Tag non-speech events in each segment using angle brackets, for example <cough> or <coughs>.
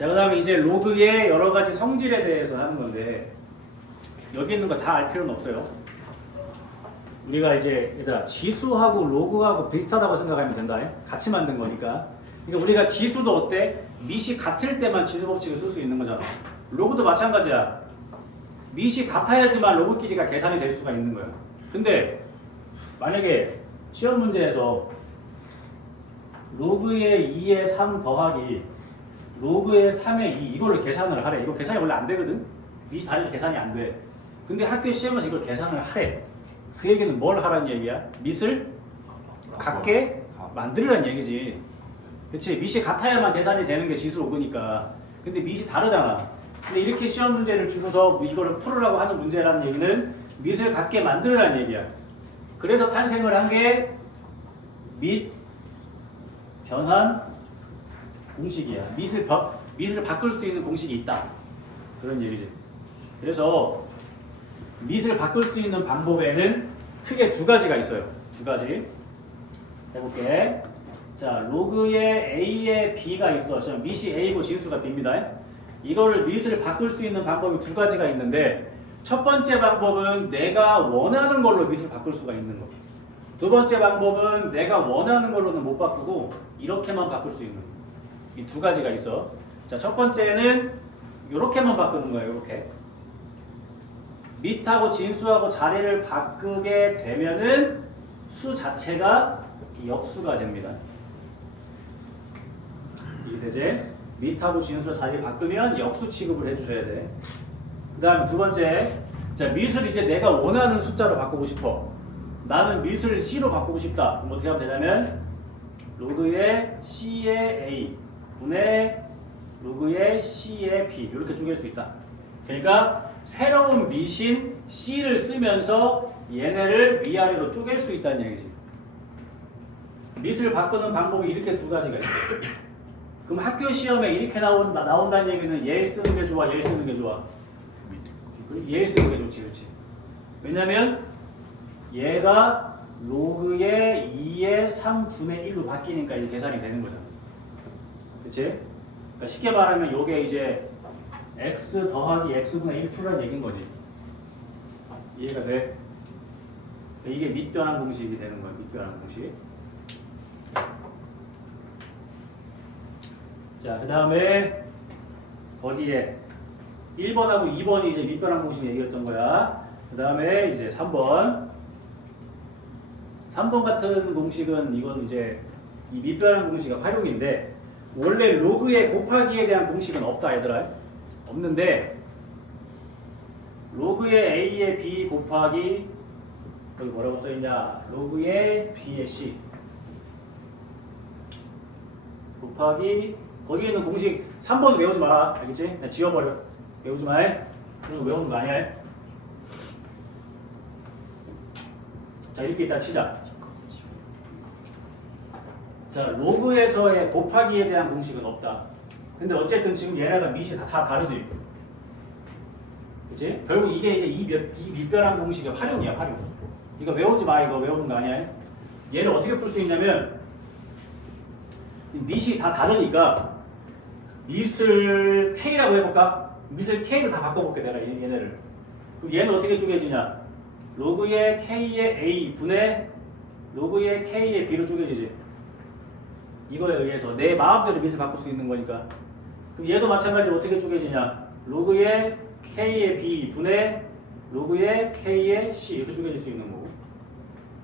자, 그 다음에 이제 로그의 여러 가지 성질에 대해서 하는 건데, 여기 있는 거 다 알 필요는 없어요. 우리가 이제, 얘들아, 지수하고 로그하고 비슷하다고 생각하면 된다. 같이 만든 거니까. 그러니까 우리가 지수도 어때? 밑이 같을 때만 지수 법칙을 쓸 수 있는 거잖아. 로그도 마찬가지야. 밑이 같아야지만 로그 길이가 계산이 될 수가 있는 거야. 근데 만약에 시험 문제에서 로그의 2의 3 더하기 로그의 3의 2 이거를 계산을 하래. 이거 계산이 원래 안 되거든. 밑이 다르니까 계산이 안 돼. 근데 학교 시험에서 이걸 계산을 하래. 그 얘기는 뭘 하라는 얘기야? 밑을 같게 만들으라는 얘기지. 그치? 밑이 같아야만 계산이 되는 게 지수 로그니까. 근데 밑이 다르잖아. 근데 이렇게 시험 문제를 주고서 뭐 이거를 풀으라고 하는 문제라는 얘기는 밑을 같게 만들으라는 얘기야. 그래서 탄생을 한 게 밑 변환 공식이야. 밑을, 바, 밑을 바꿀 수 있는 공식이 있다. 그런 얘기지. 그래서 밑을 바꿀 수 있는 방법에는 크게 두 가지가 있어요. 두 가지. 해볼게. 자, 로그에 A에 B가 있어. 지금 밑이 A고 진수가 B입니다. 이거를 밑을 바꿀 수 있는 방법이 두 가지가 있는데 첫 번째 방법은 내가 원하는 걸로 밑을 바꿀 수가 있는 거. 두 번째 방법은 내가 원하는 걸로는 못 바꾸고 이렇게만 바꿀 수 있는 거. 이 두 가지가 있어. 자, 첫 번째는 이렇게만 바꾸는 거예요. 이렇게. 밑하고 진수하고 자리를 바꾸게 되면은 수 자체가 역수가 됩니다. 이대제 밑하고 진수로 자리 바꾸면 역수 취급을 해주셔야 돼. 그 다음 두 번째, 자 밑을 이제 내가 원하는 숫자로 바꾸고 싶어. 나는 밑을 C로 바꾸고 싶다. 그럼 어떻게 하면 되냐면 로그의 C의 A 분의 로그의 C의 B 이렇게 쪼갤 수 있다. 그러니까 새로운 밑인 C를 쓰면서 얘네를 위아래로 쪼갤 수 있다는 얘기지. 밑을 바꾸는 방법이 이렇게 두 가지가 있어. 그럼 학교 시험에 이렇게 나온, 나, 나온다는 얘기는 얘 쓰는 게 좋아, 얘 쓰는 게 좋아. 얘 쓰는 게 좋지, 그렇지. 왜냐면 얘가 로그의 2의 3분의 1로 바뀌니까 이제 계산이 되는 거잖아. 그치? 그러니까 쉽게 말하면 요게 이제 x 더하기 x분의 1 풀라는 얘기인 거지. 이해가 돼? 이게 밑변환 공식이 되는 거야, 밑변환 공식. 자, 그 다음에 어디에 1번하고 2번이 이제 밑변환 공식 얘기했던 거야. 그 다음에 이제 3번. 3번 같은 공식은 이건 이제 이 밑변환 공식의 활용인데 원래 로그의 곱하기에 대한 공식은 없다 얘들아. 없는데 로그의 a의 b 곱하기 여기 뭐라고 써있냐? 로그의 b의 c 곱하기 거기에 있는 공식 3번 외우지 마라. 알겠지? 그냥 지워버려. 외우지 마. 그리고 외우는 거 아니야. 자 이렇게 일단 치자 자 로그에서의 곱하기에 대한 공식은 없다. 근데 어쨌든 지금 얘네가 밑이 다, 다 다르지. 그치? 결국 이게 이제 이, 밑변환 공식의 활용이야 활용. 이거 외우지 마 이거 외우는 거 아니야. 얘를 어떻게 풀 수 있냐면 밑이 다 다르니까 밑을 K라고 해볼까? 밑을 K로 다 바꿔볼게 내가 얘- 얘네를. 그럼 얘는 어떻게 쪼개지냐? 로그의 K의 A 분의 로그의 K의 B로 쪼개지지 이거에 의해서 내 마음대로 밑을 바꿀 수 있는 거니까. 그럼 얘도 마찬가지로 어떻게 쪼개지냐? 로그의 K의 B 분의 로그의 K의 C 이렇게 쪼개질 수 있는 거고.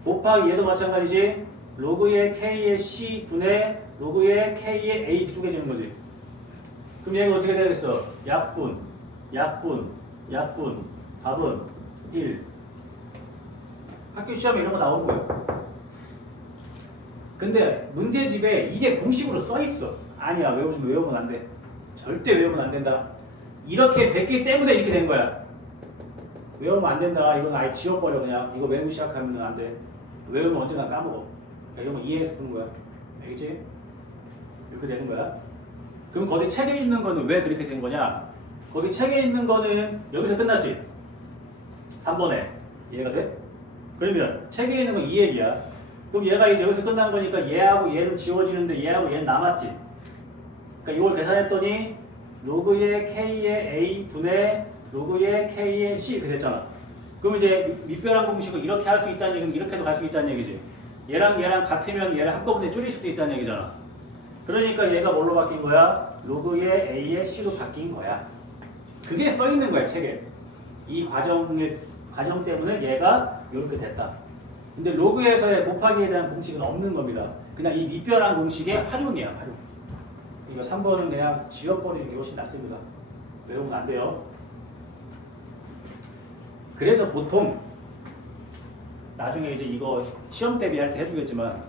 곱하기 얘도 마찬가지지. 로그의 K의 C 분의 로그의 K의 A 이렇게 쪼개지는 거지. 그럼 얘가 어떻게 되겠어? 약분 약분 약분 답은 1 학교 시험에 이런 거 거예요 근데 문제집에 이게 공식으로 써 있어. 아니야 외우면 외우면 안 돼. 절대 외우면 안 된다. 이렇게 됐기 때문에 이렇게 된 거야. 외우면 안 된다. 이건 아예 지워버려 그냥. 이거 외우기 시작하면 안 돼. 외우면 언젠가 까먹어. 그러니까 이런 거 이해해서 푸는 거야. 알겠지? 이렇게 되는 거야. 그럼 거기 책에 있는 거는 왜 그렇게 된 거냐? 거기 책에 있는 거는 여기서 끝났지. 3번에 이해가 돼? 그러면 책에 있는 건 이 얘기야. 그럼 얘가 이제 여기서 끝난 거니까 얘하고 얘는 지워지는데 얘하고 얘는 남았지. 그러니까 이걸 계산했더니 로그의 k의 a 분의 로그의 k의 c 이렇게 됐잖아. 그럼 이제 밑- 밑변환 공식을 이렇게 할 수 있다는 얘기는 이렇게도 갈 수 있다는 얘기지. 얘랑 얘랑 같으면 얘를 한꺼번에 줄일 수도 있다는 얘기잖아. 그러니까 얘가 뭘로 바뀐 거야? 로그의 a의 c로 바뀐 거야. 그게 써 있는 거야 책에. 이 과정의 과정 때문에 얘가 이렇게 됐다. 근데 로그에서의 곱하기에 대한 공식은 없는 겁니다. 그냥 이 밑변환 공식의 활용이야 활용. 이거 3번은 그냥 지워버리는 게 훨씬 낫습니다. 외우면 안 돼요. 그래서 보통 나중에 이제 이거 시험 대비할 때 해주겠지만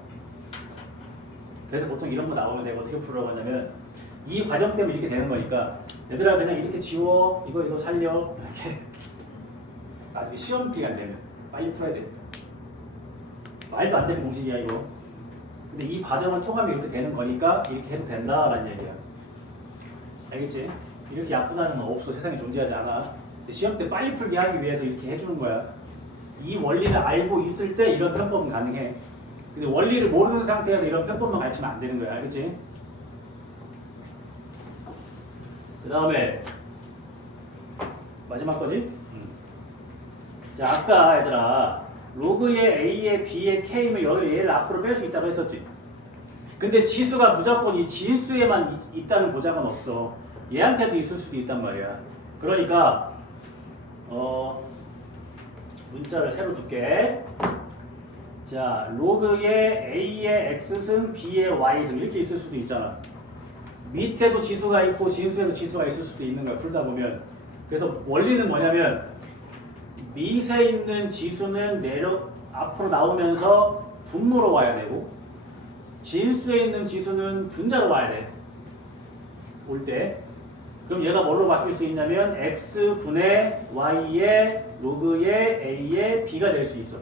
그래서 보통 이런 거 나오면 내가 어떻게 풀으라고 하냐면 이 과정 때문에 이렇게 되는 거니까 얘들아 그냥 이렇게 지워 이거 이거 살려 이렇게 나중에 시험 기간 되면 빨리 풀어야 됩니다. 말도 안 되는 공식이야 이거. 근데 이 과정을 통하면 이렇게 되는 거니까 이렇게 해도 된다라는 얘기야. 알겠지? 이렇게 약분하는 건 없어 세상에 존재하지 않아. 시험 때 빨리 풀게 하기 위해서 이렇게 해주는 거야. 이 원리를 알고 있을 때 이런 편법은 가능해. 근데 원리를 모르는 상태에서 이런 편법만 가르치면 안 되는 거야. 알겠지? 그 다음에 마지막 거지? 음. 자 아까 얘들아 로그의 A의 B의 K면 여기 얘를 앞으로 뺄 수 있다고 했었지. 근데 지수가 무조건 이 진수에만 있, 있다는 보장은 없어. 얘한테도 있을 수도 있단 말이야. 그러니까 어 문자를 새로 줄게. 자 로그의 A의 X승 B의 Y승 이렇게 있을 수도 있잖아. 밑에도 지수가 있고 진수에도 지수가 있을 수도 있는 거야 풀다 보면. 그래서 원리는 뭐냐면 밑에 있는 지수는 내려 앞으로 나오면서 분모로 와야 되고 진수에 있는 지수는 분자로 와야 돼. 올 때. 그럼 얘가 뭘로 바뀔 수 있냐면 x분의 y의 로그의 a의 b가 될 수 있어.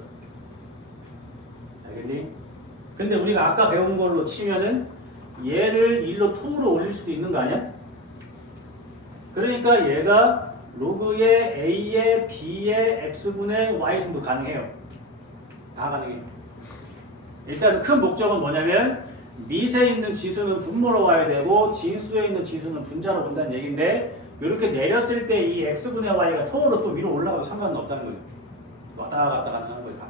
알겠니? 근데 우리가 아까 배운 걸로 치면은 얘를 1로 통으로 올릴 수도 있는 거 아니야? 그러니까 얘가 로그의 a의 b의 x분의 y승도 가능해요. 다 가능해. 일단 큰 목적은 뭐냐면 밑에 있는 지수는 분모로 와야 되고 진수에 있는 지수는 분자로 온다는 얘기인데 이렇게 내렸을 때 이 x분의 y가 통으로 또 위로 올라가도 상관은 없다는 거죠. 왔다 갔다 가능한 거예요. 다.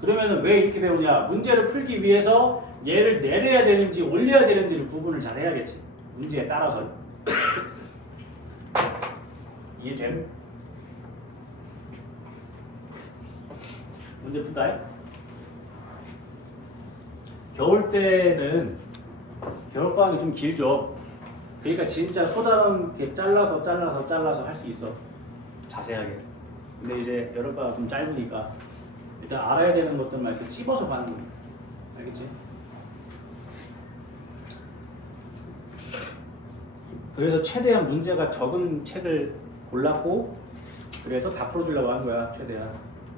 그러면 왜 이렇게 배우냐? 문제를 풀기 위해서 얘를 내려야 되는지 올려야 되는지를 구분을 잘 해야겠지. 문제에 따라서. 이해됨? 문제 푼다. 겨울 때는 겨울방학이 좀 길죠. 그러니까 진짜 소단은 이렇게 잘라서 잘라서 잘라서 할 수 있어. 자세하게. 근데 이제 여름방학 좀 짧으니까 일단 알아야 되는 것들만 이렇게 찝어서 가는 거야. 알겠지? 그래서 최대한 문제가 적은 책을 골랐고 그래서 다 풀어주려고 하는 거야 최대한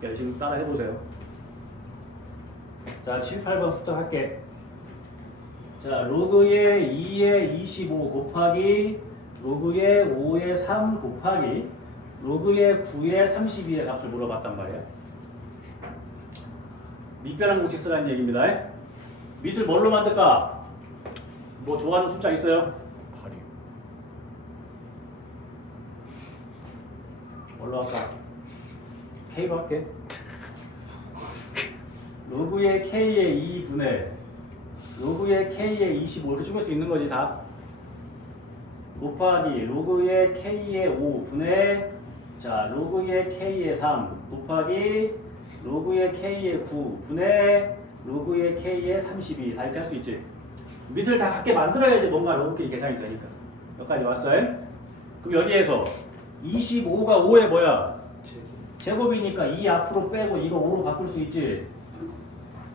열심히 따라 해보세요 자 7, 8번부터 할게 자 로그의 2의 25 곱하기 로그의 5의 3 곱하기 로그의 9의 32의 값을 물어봤단 말이야 밑변환 공식 쓰라는 얘기입니다 밑을 뭘로 만들까? 뭐 좋아하는 숫자 있어요? 8이요. 뭘로 할까? K로 할게. 로그의 K의 2분의 로그의 K의 25 이렇게 쪼갤 수 있는 거지 다. 곱하기 로그의 K의 5 분의 자 로그의 K의 3 곱하기 로그의 K의 9 분의 로그의 K의 32 다 이렇게 할 수 있지. 밑을 다 같게 만들어야지 뭔가 로그끼리 계산이 되니까. 여기까지 왔어요? 그럼 여기에서 25가 5에 뭐야? 제곱이니까 2 앞으로 빼고 이거 5로 바꿀 수 있지.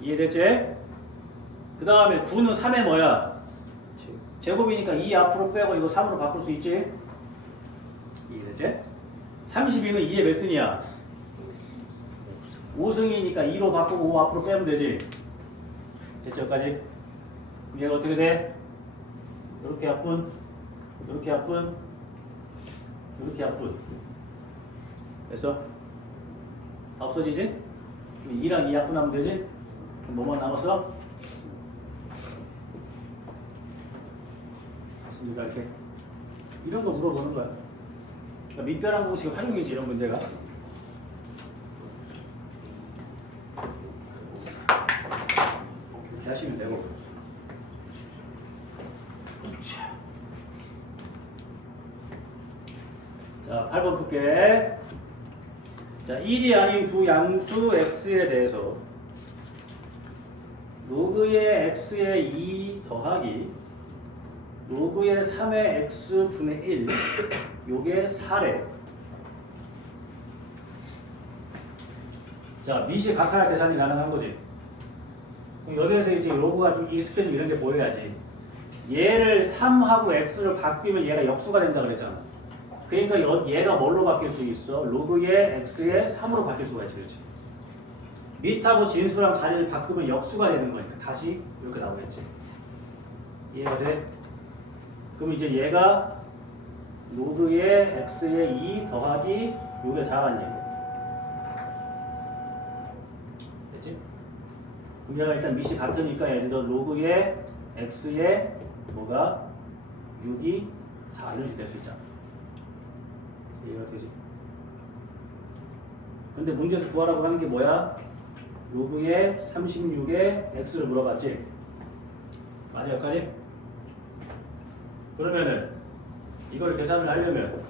이해됐지? 그 다음에 9는 3에 뭐야? 제곱이니까 2 앞으로 빼고 이거 3으로 바꿀 수 있지. 이해됐지? 32는 2의 몇 승이야? 5승이니까 2로 바꾸고 5 앞으로 빼면 되지. 됐죠? 여기까지? 그럼 얘가 어떻게 돼? 이렇게 약분, 이렇게 약분, 이렇게 약분. 됐어? 다 없어지지? 그럼 2랑 2 약분하면 되지? 그럼 뭐만 남았어? 없으니까 이렇게 이런 거 물어보는 거야. 그러니까 밑변환 공식 활용이지 이런 문제가. 이렇게 하시면 되고. 자, 자, 8번 풀게. 자, 1이 아닌 두 양수 x에 대해서 로그의 x의 2 더하기 로그의 3의 x 분의 1 요게 4래. 자 미시 각하나 계산이 가능한 거지. 그럼 여기에서 이제 로그가 좀 익숙해지고 이런 게 보여야지. 얘를 3하고 x를 바뀌면 얘가 역수가 된다 그랬잖아 그러니까 여- 얘가 뭘로 바뀔 수 있어? 로그의 x의 3으로 바뀔 수가 있지 그렇지 밑하고 진수랑 자리를 바꾸면 역수가 되는 거니까 다시 이렇게 나오겠지 이해가 돼? 그럼 이제 얘가 로그의 x의 2 더하기 요게 4라는 얘기야 됐지? 그럼 얘가 일단 밑이 같으니까 예를 들어 로그의 x의 뭐가 6이 4 이런 식이 될수 있잖아 이해가 되지? 근데 문제에서 구하라고 하는 게 뭐야? 로그의 36의 x를 물어봤지? 맞아 여기까지? 그러면은 이걸 계산을 하려면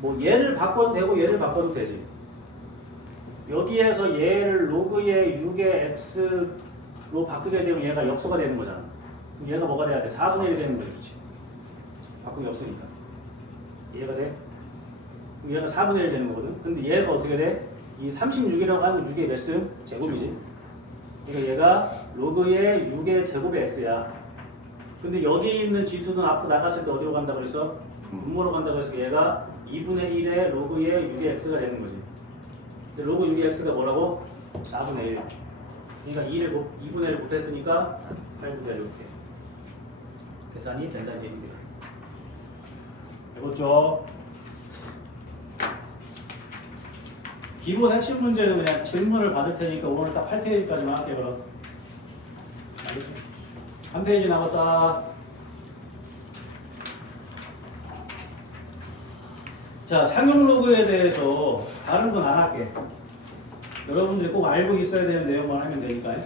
뭐 얘를 바꿔도 되고 얘를 바꿔도 되지 여기에서 얘를 로그의 6의 x로 바꾸게 되면 얘가 역수가 되는 거잖아 얘가 뭐가 돼야 돼? 4분의 1이 되는 거지 그렇지? 바꾸기 역수니까 이해가 돼? 얘가 4분의 1 되는 거거든 근데 얘가 어떻게 돼? 이 36이라고 하는 6의 몇 승? 제곱이지 그러니까 얘가 로그의 6의 제곱의 x야 근데 여기 있는 지수는 앞으로 나갔을 때 어디로 간다고 그랬어? 분모로 간다고 해서 얘가 2분의 1의 로그의 6의 x가 되는 거지. 근데 로그 6의 x가 뭐라고? 4분의 1. 그러니까 2를 곱, 2분의 1을 곱했으니까 8분의 1 이렇게. 계산이 된다는 얘기입니 다. 해보죠. 기본 핵심 문제는 그냥 질문을 받을 테니까 오늘 딱 8페이지까지만 할게요, 그럼. 한 페이지 남았다. 자, 상용 로그에 대해서 다른 건 안 할게. 여러분들이 꼭 알고 있어야 되는 내용만 하면 되니까요.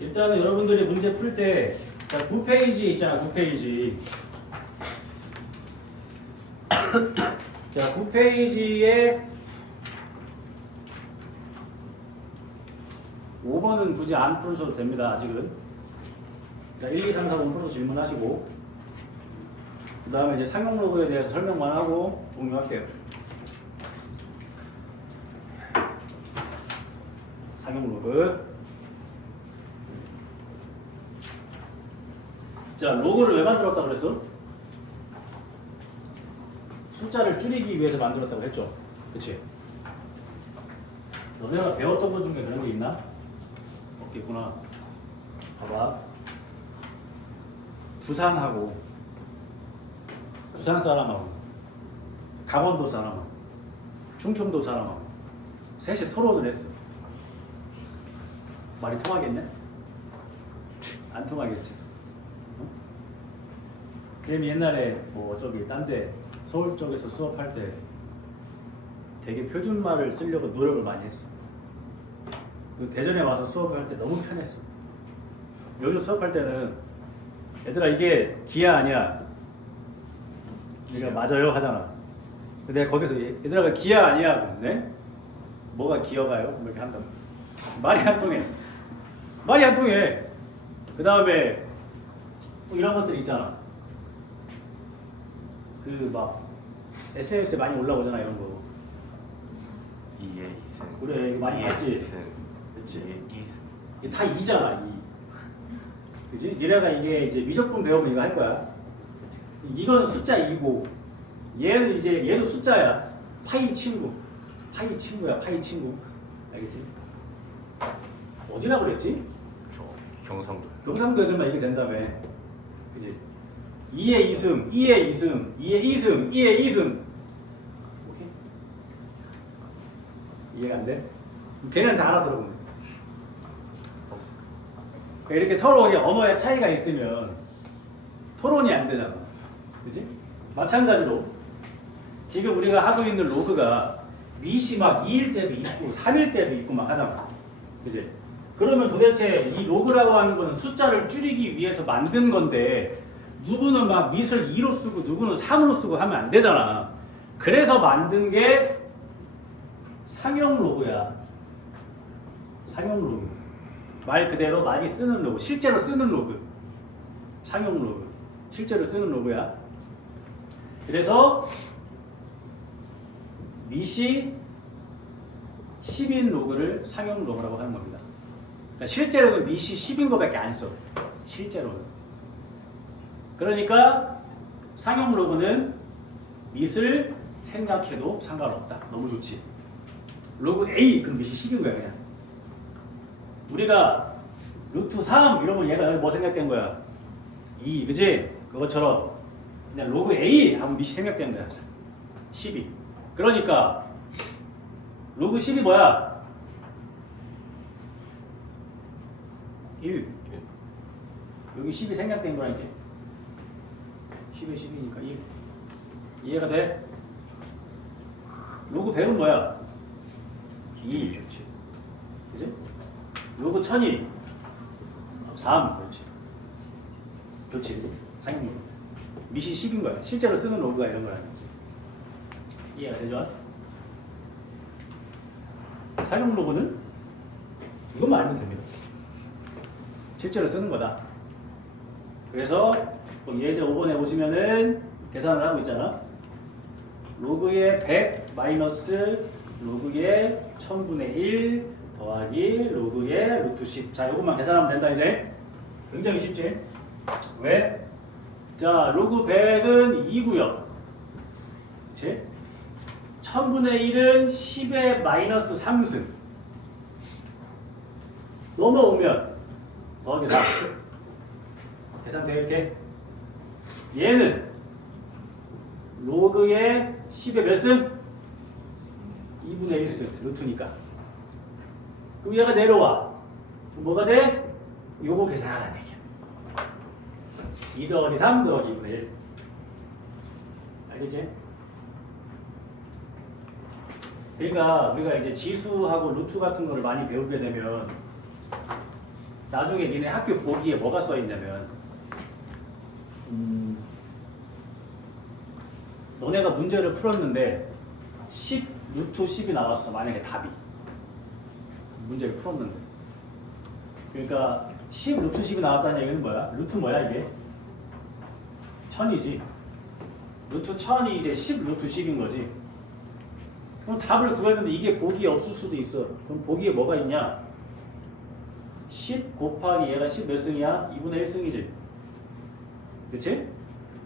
일단은 여러분들이 문제 풀 때, 자, 9페이지 있잖아, 9페이지. <coughs> 자, 9페이지에 5번은 굳이 안 풀으셔도 됩니다, 아직은. 자, 1, 2, 3, 4, 5 풀어서 질문하시고 그 다음에 이제 상용 로그에 대해서 설명만 하고 종료할게요. 상용 로그 자, 로그를 왜 만들었다 그랬어? 숫자를 줄이기 위해서 만들었다고 했죠. 그치? 너네가 배웠던 것 중에 그런 게 있나? 없겠구나. 봐봐. 부산하고 부산 사람하고 강원도 사람하고 충청도 사람하고 셋이 토론을 했어. 말이 통하겠네? 안 통하겠지. 어? 그럼 옛날에 뭐 저기 딴데 서울 쪽에서 수업할 때 되게 표준말을 쓰려고 노력을 많이 했어. 그 대전에 와서 수업을 할 때 너무 편했어. 여기서 수업할 때는 얘들아 이게 기아 아니야. 내가 맞아요 하잖아. 근데 거기서 얘- 얘들아 기아 아니야. 네? 뭐가 기어가요? 뭐 이렇게 한다. 말이 안 통해. 말이 안 통해. 그 다음에 뭐 이런 것들 있잖아. 그 막 SNS에 많이 올라오잖아 이런 거. 이에 이승 그래 이거 많이. 이승 그렇지. 이승 이게 다 이잖아 이. 그지? 니네가 이게 이제 미적분 배우면 이거 할 거야. 이건 숫자 2고 얘는 이제 얘도 숫자야. 파이 친구. 파이 친구야. 파이 친구. 알겠지? 어디라 그랬지? 저 경상도 경상도 애들만 이게 된다며. 그지? 2의 2승, 2의 2승, 2의 2승, 2의 2승. 오케이? 이해가 안 돼? 걔는 다 알아들어. 그러니까 이렇게 서로 언어의 차이가 있으면 토론이 안 되잖아. 그지? 마찬가지로 지금 우리가 하고 있는 로그가 밑이 막 2일 때도 있고 3일 때도 있고 막 하잖아. 그지? 그러면 도대체 이 로그라고 하는 거는 숫자를 줄이기 위해서 만든 건데 누구는 막 밑을 2로 쓰고 누구는 3으로 쓰고 하면 안 되잖아. 그래서 만든 게 상용 로그야. 상용 로그. 말 그대로 많이 쓰는 로그. 실제로 쓰는 로그. 상용 로그. 실제로 쓰는 로그야. 그래서 밑이 10인 로그를 상용 로그라고 하는 겁니다. 그러니까 실제로는 밑이 10인 거밖에 안 써. 실제로는. 그러니까 상용 로그는 밑을 생략해도 상관없다. 너무 좋지. 로그 A 그럼 밑이 10인 거야 그냥. 우리가 루트 3 이러면 얘가 뭐 생략된 거야? 2 그지? 그것처럼 그냥 로그 A 하면 밑이 생략된 거야. 12. 그러니까 로그 10이 뭐야? 1. 여기 10이 생략된 거야 이게. 10에 10이니까 1. 이해가 돼? 로그 100은 뭐야? 2. 그렇지. 그지? 로그 1000이 3. 그렇지. 그렇지. 상용 로그. 밑이 10인 거야. 실제로 쓰는 로그가 이런 거라는. 이해가 되죠? 사용 로그는 이것만 알면 됩니다. 실제로 쓰는 거다. 그래서 뭐 예제 5번에 보시면은 계산을 하고 있잖아. 로그의 100 마이너스 로그의 1000분의 1 더하기 로그의 루트 10. 자, 이것만 계산하면 된다 이제. 굉장히 쉽지? 왜? 자, 로그 100은 2고요. 그치? 1000분의 1은 10의 마이너스 3승. 넘어오면 더하기 4. 계산돼 이렇게. 얘는 로그의 10의 몇 승? 2분의 1승. 루트니까. 그럼 얘가 내려와. 그럼 뭐가 돼? 요거 계산하라는 얘기야. 2 더하기 3 더하기 2분의 1. 알겠지? 그러니까 우리가 이제 지수하고 루트 같은 거를 많이 배우게 되면 나중에 니네 학교 보기에 뭐가 써 있냐면 음, 너네가 문제를 풀었는데 10 루트 10이 나왔어 만약에 답이 문제를 풀었는데 그러니까 10 루트 10이 나왔다는 얘기는 뭐야? 루트 뭐야 이게? 1000이지 루트 1000이 이제 10 루트 10인 거지 그럼 답을 구했는데 이게 보기에 없을 수도 있어. 그럼 보기에 뭐가 있냐? 10 곱하기 얘가 10 몇 승이야? 2분의 1승이지. 그치?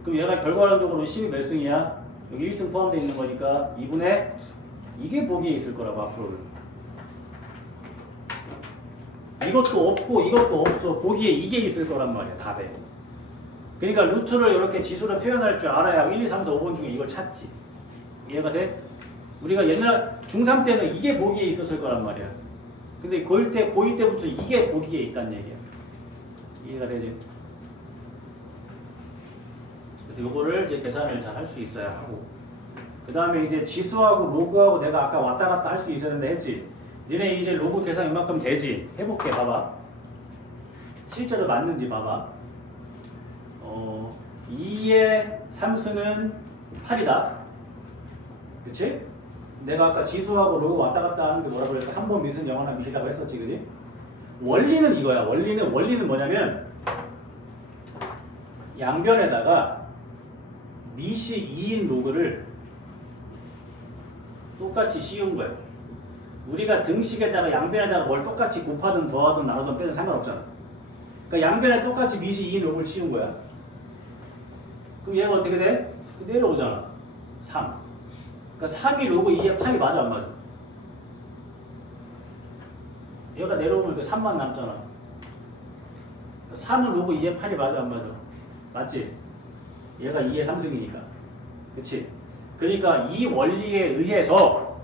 그럼 얘가 결과론적으로 10이 몇 승이야? 여기 1승 포함되어 있는 거니까 2분의 이게 보기에 있을 거라고 앞으로는. 이것도 없고 이것도 없어. 보기에 이게 있을 거란 말이야. 답에. 그러니까 루트를 이렇게 지수로 표현할 줄 알아야 1, 2, 3, 4, 5번 중에 이걸 찾지. 이해가 돼? 우리가 옛날 중3 때는 이게 보기에 있었을 거란 말이야. 근데 고1 때, 고2 때부터 이게 보기에 있다는 얘기야. 이해가 되지? 그래서 요거를 이제 계산을 잘 할 수 있어야 하고. 그 다음에 이제 지수하고 로그하고 내가 아까 왔다 갔다 할 수 있었는데 했지. 니네 이제 로그 계산 이만큼 되지? 해볼게, 봐봐. 실제로 맞는지 봐봐. 어, 2의 3승은 8이다. 그치? 내가 아까 지수하고 로그 왔다 갔다 하는 게 뭐라고 그랬어? 한번 밑은 영원한 밑이라고 했었지, 그지? 원리는 이거야. 원리는 원리는 뭐냐면 양변에다가 밑이 2인 로그를 똑같이 씌운 거야. 우리가 등식에다가 양변에다가 뭘 똑같이 곱하든 더하든 나누든 빼든 상관없잖아. 그러니까 양변에 똑같이 밑이 2인 로그를 씌운 거야. 그럼 얘가 어떻게 돼? 내려오잖아. 3. 그러니까 3이 로그 2에 8이 맞아 안 맞아? 얘가 내려오면 그 3만 남잖아. 3은 로그 2에 8이 맞아 안 맞아? 맞지? 얘가 2의 3승이니까. 그치? 그러니까 이 원리에 의해서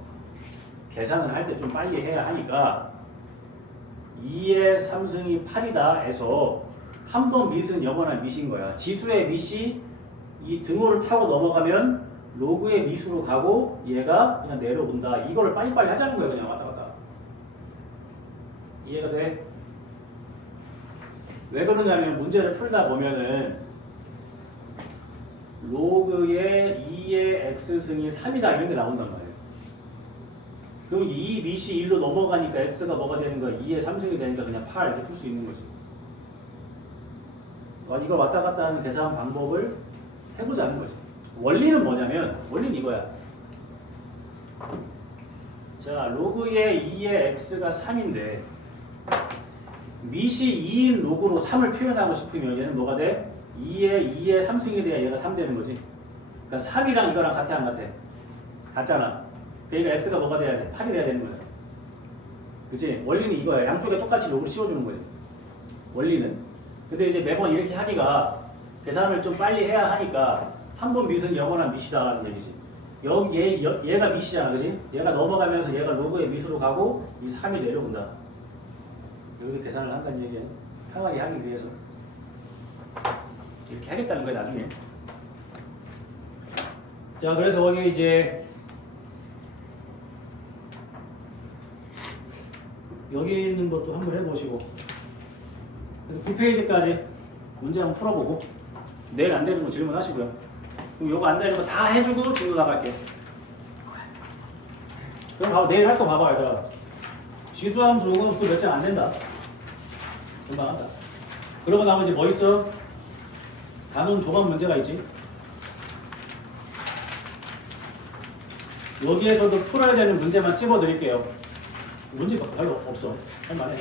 계산을 할 때 좀 빨리 해야 하니까 2의 3승이 8이다 해서 한번 밑은 영원한 밑인 거야. 지수의 밑이 이 등호를 타고 넘어가면 로그의 미수로 가고 얘가 그냥 내려온다. 이거를 빨리빨리 하자는 거예요. 그냥 왔다 갔다. 이해가 돼? 왜 그러냐면 문제를 풀다 보면은 로그의 2의 x승이 3이다 이런 게 나온단 말이에요. 그럼 이 미시 1로 넘어가니까 x가 뭐가 되는 거야? 2의 3승이 되니까 그냥 8 이렇게 풀 수 있는 거지. 와, 이걸 왔다 갔다 하는 계산 방법을 해보자는 거지. 원리는 뭐냐면 원리는 이거야. 자, 로그의 2의 x가 3인데 미시 2인 로그로 3을 표현하고 싶으면 얘는 뭐가 돼? 2의 2의 3승이 돼야 얘가 3 되는 거지. 그러니까 3이랑 이거랑 같아 안 같아? 같잖아. 그러니까 x가 뭐가 돼야 돼? 8이 돼야 되는 거야. 그치? 원리는 이거야. 양쪽에 똑같이 로그를 씌워주는 거지. 원리는. 근데 이제 매번 이렇게 하기가 계산을 좀 빨리 해야 하니까 한 번 미은 영원한 미시다라는 얘기지. 여기 얘, 여- 얘가 미시잖아, 그지? 얘가 넘어가면서 얘가 로그의 미수로 가고 이 3이 내려온다. 여기서 계산을 한다는 얘기야. 편하게 하기 위해서. 이렇게 하겠다는 거야, 나중에. 자, 그래서 거기 이제 여기 있는 것도 한번 해보시고 그래서 9페이지까지 문제 한번 풀어보고 내일 안 되는 거 질문하시고요. 그럼 요거 안 되는 거 다 해주고 질문 나갈게. 그럼 봐봐 내일 할 거 봐봐 얘들아. 지수함수는 그몇 장 안 된다. 금방 한다. 그러고 나머지 뭐 있어? 단원 조각 문제가 있지. 여기에서도 풀어야 되는 문제만 찝어드릴게요. 문제 별로 없어. 할만해.